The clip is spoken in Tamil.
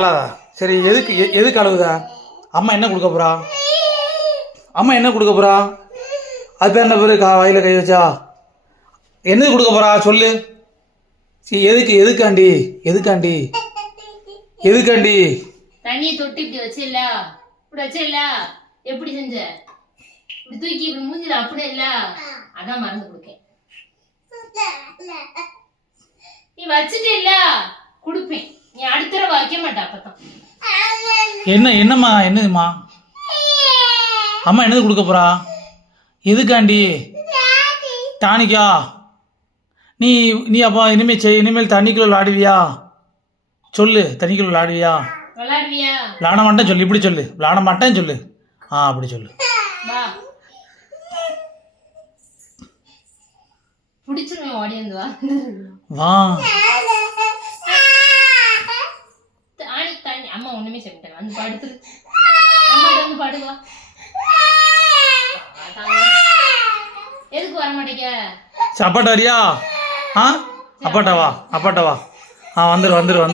சரி, எதுக்கு அழுகுதா? அம்மா என்ன கொடுக்க போறா? அம்மா என்ன கொடுக்க போறா? அது பேர் என்ன பேரு? வாயில கை வச்சா என்னது கொடுக்க போறா சொல்லு. எதுக்காண்டி எதுக்காண்டி எதுக்காண்டி? தண்ணியை தொட்டு இப்படி வச்சில்ல, இப்படி வச்சில்ல, எப்படி செஞ்ச? இப்படி தூக்கி இப்படி மூஞ்சில அப்படியே இல்ல, அதான் மறந்து கொடுக்கேன். நீ வச்சுட்டு இல்ல குடுப்பேன், நீ அடுத்த தடவை வைக்க மாட்டா. அப்பதான் என்னதுமா அம்மா என்னது கொடுக்க போறா? எதுக்காண்டி? டானிக்கா? நீ நீ அப்பா இனிமேல் தண்ணிக்குள்ள விளாடுவியா? சொல்லு, தண்ணிக்குள்ள விளாடுவியா? விளாடுவியா? விளாட மாட்டேன் சொல்லு. இப்படி சொல்லு, விளாட மாட்டேன்னு சொல்லு. அப்படி சொல்லு. பிடிச்சிருவேன், ஓடி வந்து வா. தண்ணி அம்மா ஒண்ணுமே சொல்லிட்டேன், வந்து படுத்துரு. அம்மா வந்து படுவா. எதுக்கு வர மாட்டேங்க? அப்பாட்ட வரியா? அப்பாட்டா வா. வந்துரு.